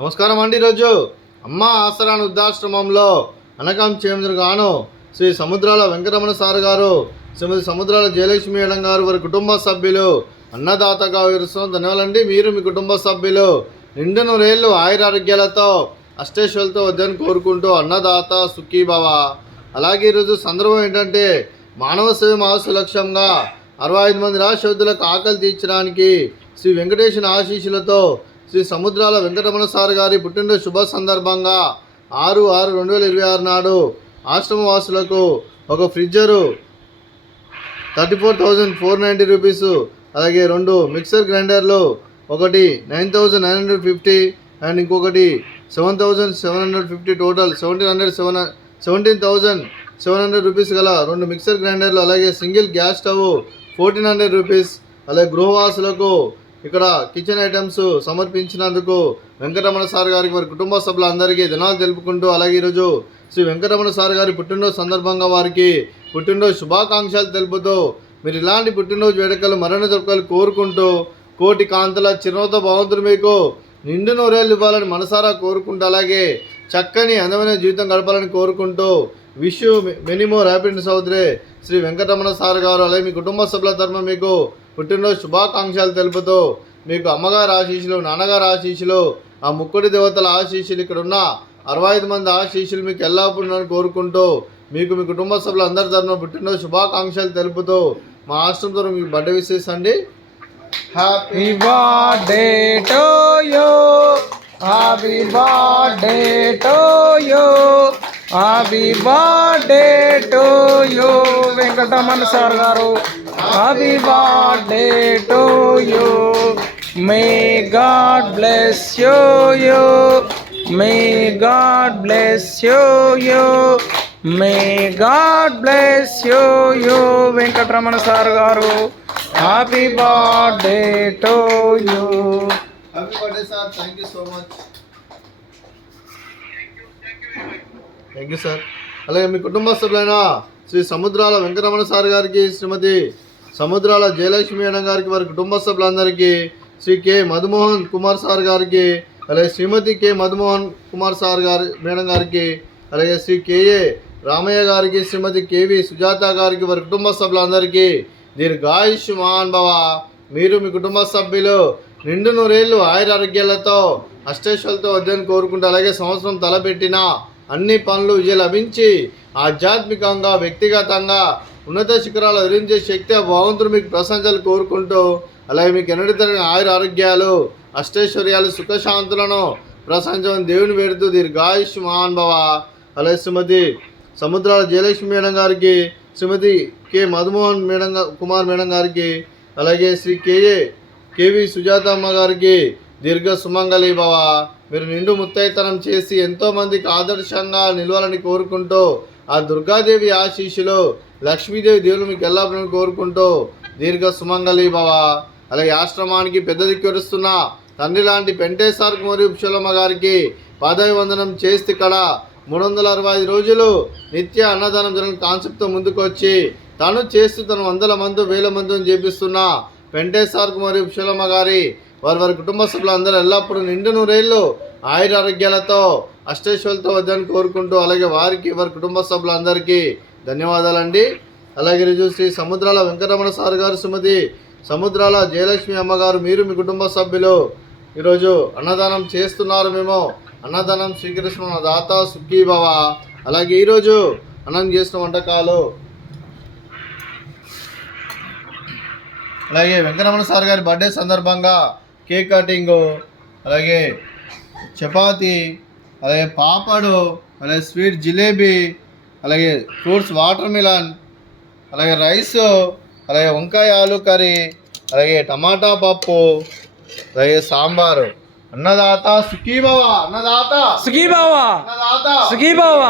నమస్కారం అండి. ఈరోజు అమ్మ ఆసరాన్ వృద్ధాశ్రమంలో అనకం చేంద్రగాను శ్రీ సముద్రాల వెంకటరమణ సార్ గారు, శ్రీమతి సముద్రాల జయలక్ష్మి మేడం గారు, వారి కుటుంబ సభ్యులు అన్నదాతగా విరుస్తున్న ధన్యవాదాలండి. మీరు మీ కుటుంబ సభ్యులు నిండు నూరేళ్ళు ఆయురారోగ్యాలతో అష్టేశ్వరులతో వద్దని కోరుకుంటూ అన్నదాత సుఖీభవ. అలాగే ఈరోజు సందర్భం ఏంటంటే మానవ సేవ మహస్సు లక్ష్యంగా 65 మంది రాష్ట్రవ్యులకు ఆకలి తీర్చడానికి శ్రీ వెంకటేశ్వర ఆశీస్సులతో శ్రీ సముద్రాల వెంకటరమణ సార్ గారి పుట్టినరోజు శుభ సందర్భంగా 6/6/2026 నాడు ఆశ్రమవాసులకు ఒక ఫ్రిడ్జరు 34,490 రూపీస్, అలాగే 2 మిక్సర్ గ్రైండర్లు, ఒకటి 9,950 అండ్ ఇంకొకటి 7,750, టోటల్ 17,700 రూపీస్ గల 2 మిక్సర్ గ్రైండర్లు, అలాగే సింగిల్ గ్యాస్ స్టవ్ 1,400 రూపీస్. అలాగే గృహవాసులకు ఇక్కడ కిచెన్ ఐటమ్స్ సమర్పించినందుకు వెంకటరమణ సార్ గారికి, వారి కుటుంబ సభ్యులందరికీ ధన్యవాదాలు తెలుపుకుంటూ, అలాగే ఈరోజు శ్రీ వెంకటరమణ సార్ గారి పుట్టినరోజు సందర్భంగా వారికి పుట్టినరోజు శుభాకాంక్షలు తెలుపుతూ, మీరు ఇలాంటి పుట్టినరోజు వేడుకలు మరెన్నో జరుపుకోవాలి కోరుకుంటూ, కోటి కాంతుల చిరునవ్వుతో భగవంతుడు మీకు నిండు నూరేళ్ళు ఇవ్వాలని మనసారా కోరుకుంటూ, అలాగే చక్కని అందమైన జీవితం గడపాలని కోరుకుంటూ, wish you many more happiness అవుతురే శ్రీ వెంకటరమణ సార్ గారు. అలాగే మీ కుటుంబ సభ్యుల తరఫున మీకు పుట్టినరోజు శుభాకాంక్షలు తెలుపుతూ, మీకు అమ్మగారి ఆశీస్సులు, నాన్నగారి ఆశీస్సులు, ఆ ముక్కుడి దేవతల ఆశీస్సులు, ఇక్కడ ఉన్న 65 మంది ఆశీస్సులు మీకు ఎల్లప్పుడూ కోరుకుంటూ, మీకు మీ కుటుంబ సభ్యులు అందరి తరఫున పుట్టినరోజు శుభాకాంక్షలు తెలుపుతూ, మా ఆశ్రమం తరఫున మీకు బర్త్డే విషెస్ అండి. Happy birthday to you, happy birthday to you, happy birthday to you Venkataramana sir garu. Happy birthday to you. May God bless you, may God bless you, may God bless you Venkataramana sir garu. Happy birthday to you. Happy birthday sir. Thank you so much. Thank you sir. అలాగే మీ కుటుంబ సభ్యులైన Shri Samudrala Venkataramana sir గారికి, Shrimati Samudrala Jayalakshmi madam గారికి, వారి కుటుంబ సభ్యులందరికీ, Shri K Madhumohan Kumar sir గారికి, అలాగే శ్రీమతి కె మధుమోహన్ కుమార్ సార్ గారి మేడం గారికి, అలాగే శ్రీ కేఏ రామయ్య గారికి, శ్రీమతి కేవి సుజాత గారికి, వారి కుటుంబ సభ్యులందరికీ దీర్ఘాయుష్మాన్ భవ. మీరు మీ కుటుంబ సభ్యులు నిండు నూరేళ్ళు ఆయురారోగ్యాలతో అష్టేశ్వరులతో వద్దని కోరుకుంటూ, అలాగే సంవత్సరం తలపెట్టిన అన్ని పనులు విజయం లభించి ఆధ్యాత్మికంగా, వ్యక్తిగతంగా ఉన్నత శిఖరాలు ఎదిరించే శక్తి భగవంతుడు మీకు ప్రశంసలు కోరుకుంటూ, అలాగే మీకు ఎన్నటి తరగని ఆరోగ్యాలు, అష్టైశ్వర్యాలు, సుఖశాంతులను ప్రశంసని దేవుని పెడుతూ దీర్ఘాయుష్మాన్ భవ. అలాగే శ్రీమతి సముద్రాల జయలక్ష్మి మేడం గారికి, శ్రీమతి కె మధుమోహన్ కుమార్ మేడం గారికి, అలాగే శ్రీ కేవి సుజాతమ్మ గారికి దీర్ఘ సుమంగళి భవ. మీరు నిండు ముత్తైతనం చేసి ఎంతోమందికి ఆదర్శంగా నిలవాలని కోరుకుంటూ, ఆ దుర్గాదేవి ఆశీస్సులు, లక్ష్మీదేవి దేవులు మీకు ఎల్లప్పుడూ కోరుకుంటూ దీర్ఘ సుమంగళి భవ. అలాగే ఆశ్రమానికి పెద్ద దిక్కురుస్తున్న తండ్రి లాంటి పెంటేశ్వర మరియు పుష్పలమ్మ గారికి పాదాభి వందనం చేస్తే ఇక్కడ 365 రోజులు నిత్య అన్నదానం జరిగిన కాన్సెప్ట్తో ముందుకు వచ్చి తను చేస్తూ తను 100 మంది 1000 మందిని చేపిస్తున్న పెంటేశ్వర మరియు పుష్పలమ్మ గారి, వారి కుటుంబ సభ్యులు అందరూ ఎల్లప్పుడూ నిండు నూరేళ్ళు ఆయురారోగ్యాలతో అష్టైశ్వర్యాలతో వద్దని కోరుకుంటూ, అలాగే వారికి, వారి కుటుంబ సభ్యులందరికీ ధన్యవాదాలండి. అలాగే ఈరోజు శ్రీ సముద్రాల వెంకటరమణ సార్ గారు, శ్రీమతి సముద్రాల జయలక్ష్మి అమ్మగారు, మీరు మీ కుటుంబ సభ్యులు ఈరోజు అన్నదానం చేస్తున్నారు. మేము అన్నదానం స్వీకరిస్తున్న దాత సుఖీభవ. అలాగే ఈరోజు అన్నం చేసిన వంటకాలు, అలాగే వెంకటరమణ సార్ గారి బర్త్డే సందర్భంగా కేక్ కటింగు, అలాగే చపాతీ, అలాగే పాపడు, అలాగే స్వీట్ జిలేబీ, అలాగే ఫ్రూట్స్ వాటర్ మిలన్, అలాగే రైస్, అలాగే వంకాయ ఆలు కర్రీ, అలాగే టమాటా పప్పు, అలాగే sambar. Annadata Sukhibhava, Annadata Sukhibhava, Annadata Sukhibhava,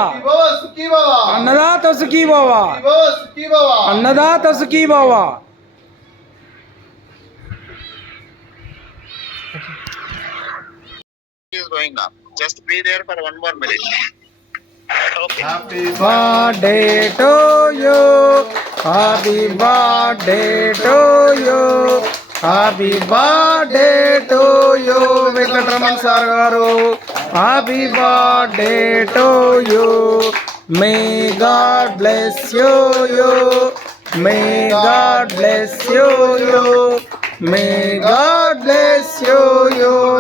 Sukhibhava, Annadata Sukhibhava, Sukhibhava, Annadata Sukhibhava. Going up. Just be there for 1 more minute. Okay. Happy Birthday to you, happy birthday to you, happy birthday to you Venkataramana sir garu. Happy birthday to you. May God bless you. May God bless you. May God bless you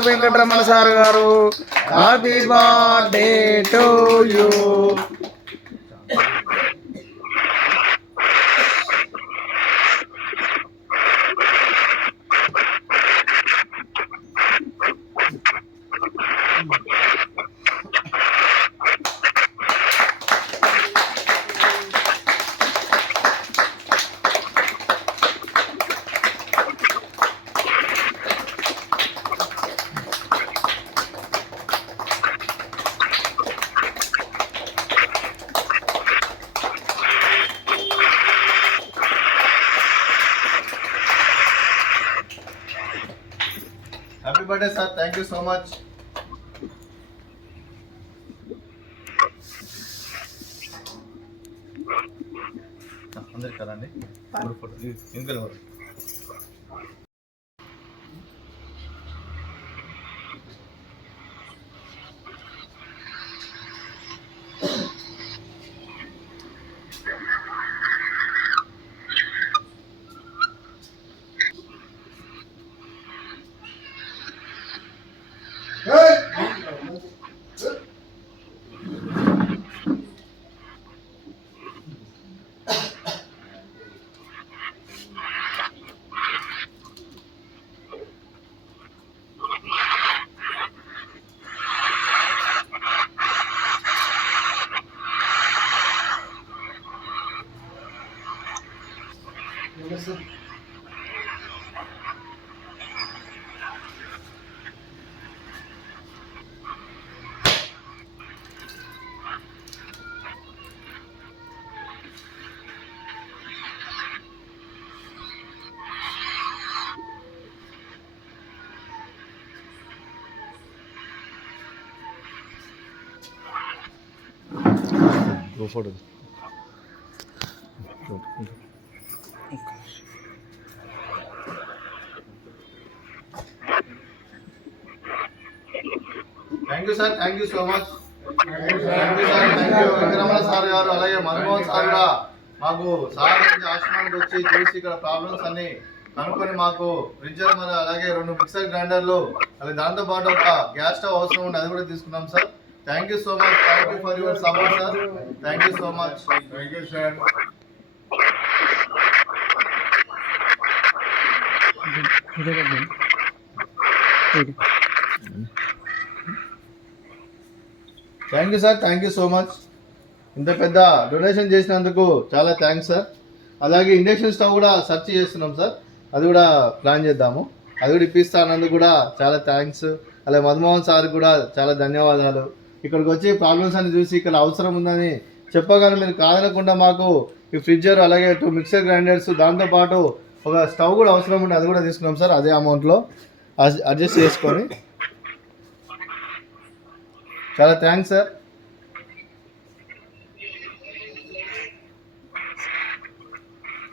Venkataramana sir garu. Happy birthday to you. Happy birthday sir, thank you so much. అందరికి కదండి photo ఇంకా photo thank you sir, thank you so much. Thank you sir, thank you Venkataramana sir garu, అలాగే Manmohan sir కూడా మాకు sir నుంచి ఆశ్రమానికి వచ్చి చూసి ఇక్కడ ప్రాబ్లమ్స్ అన్ని కనుక్కొని మాకు ఫ్రిడ్జర్ మరి అలాగే 2 మిక్సర్ గ్రైండర్లు అలాగే దాంతో పాటు ఒక గ్యాస్ స్టవ్ అవసరం ఉండి అది కూడా తీసుకున్నాం sir. Thank you so much, thank you for your support sir. Thank you so much. Thank you sir. Thank you sir, thank you so much. ఇంత పెద్ద డొనేషన్ చేసినందుకు చాలా థ్యాంక్స్ సార్. అలాగే ఇండక్షన్ స్టవ్ కూడా సెర్చ్ చేస్తున్నాం sir, అది కూడా plan చేద్దాము, అది కూడా ఇప్పిస్తానందుకు కూడా చాలా థ్యాంక్స్. అలాగే మధుమోహన్ సార్ కూడా చాలా ధన్యవాదాలు. ఇక్కడికి వచ్చి ప్రాబ్లమ్స్ అని చూసి ఇక్కడ అవసరం ఉందని చెప్పగానే మీరు కాదనకుండా మాకు ఈ ఫ్రిడ్జర్ అలాగే 2 మిక్సర్ గ్రైండర్స్ దాంతోపాటు ఒక స్టవ్ కూడా అవసరం ఉండి అది కూడా తీసుకున్నాం సార్, అదే అమౌంట్లో అడ్జస్ట్ చేసుకొని. చాలా thanks sir.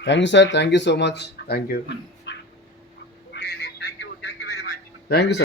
Thank you sir, thank you so much. Thank you, thank you sir.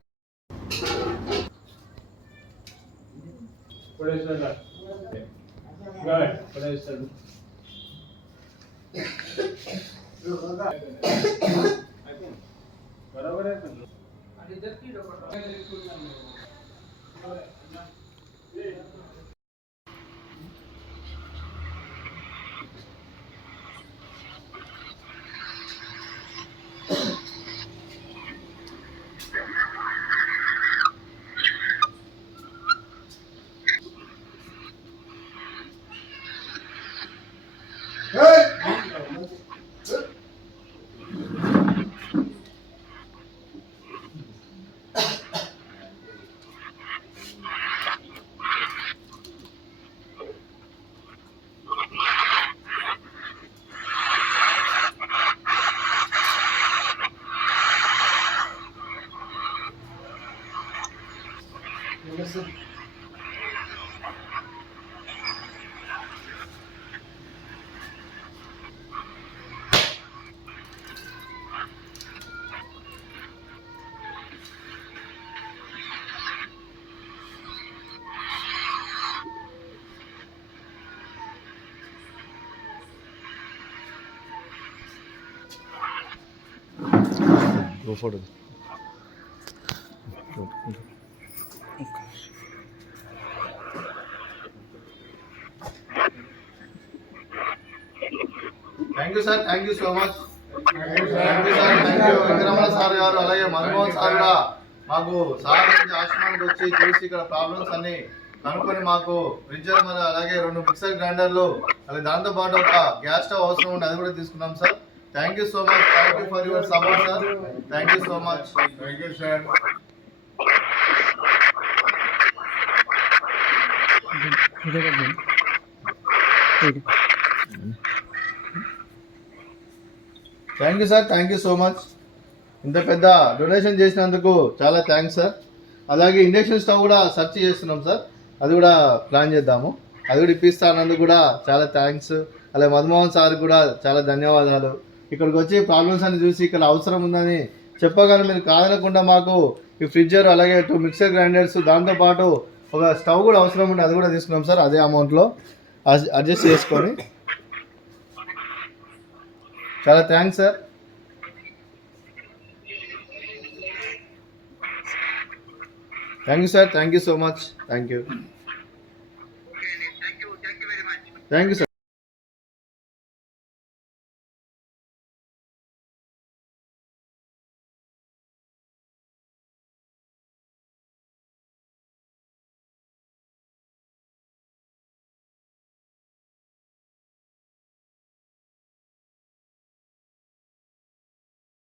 Photo thank you sir, thank you so much. Thank you sir, thank you Venkataramana sir garu, అలాగే మన్మోహన్ సార్ కూడా మాకు sir నుంచి ఆశ్రమానికి వచ్చి చూసి ఇక్కడ ప్రాబ్లమ్స్ అన్ని కనుక్కొని మాకు ఫ్రిడ్జర్ మరి అలాగే 2 మిక్సర్ గ్రైండర్లు అలాగే దాంతో పాటు ఒక గ్యాస్ స్టవ్ అవసరం ఉండి అది కూడా తీసుకున్నాం sir. Thank you so much, thank you for your support sir. Thank you so much. Thank you sir. Thank you sir, thank you so much. ఇంత పెద్ద డొనేషన్ చేసినందుకు చాలా థ్యాంక్స్ సార్. అలాగే ఇండక్షన్ స్టవ్ కూడా సెర్చ్ చేస్తున్నాం sir, అది కూడా plan చేద్దాము, అది కూడా ఇప్పిస్తానందుకు కూడా చాలా థ్యాంక్స్. అలాగే మధుమోహన్ సార్ కూడా చాలా ధన్యవాదాలు. ఇక్కడికి వచ్చి ప్రాబ్లమ్స్ అన్ని చూసి ఇక్కడ అవసరం ఉందని చెప్పగానే మీరు కాదనకుండా మాకు ఈ ఫ్రిడ్జర్ అలాగే 2 మిక్సర్ గ్రైండర్స్ దాంతోపాటు ఒక స్టవ్ కూడా అవసరం ఉండి అది కూడా తీసుకున్నాం సార్, అదే అమౌంట్లో అడ్జస్ట్ చేసుకొని. చాలా thanks sir. Thank you sir, thank you so much. Thank you, thank you sir.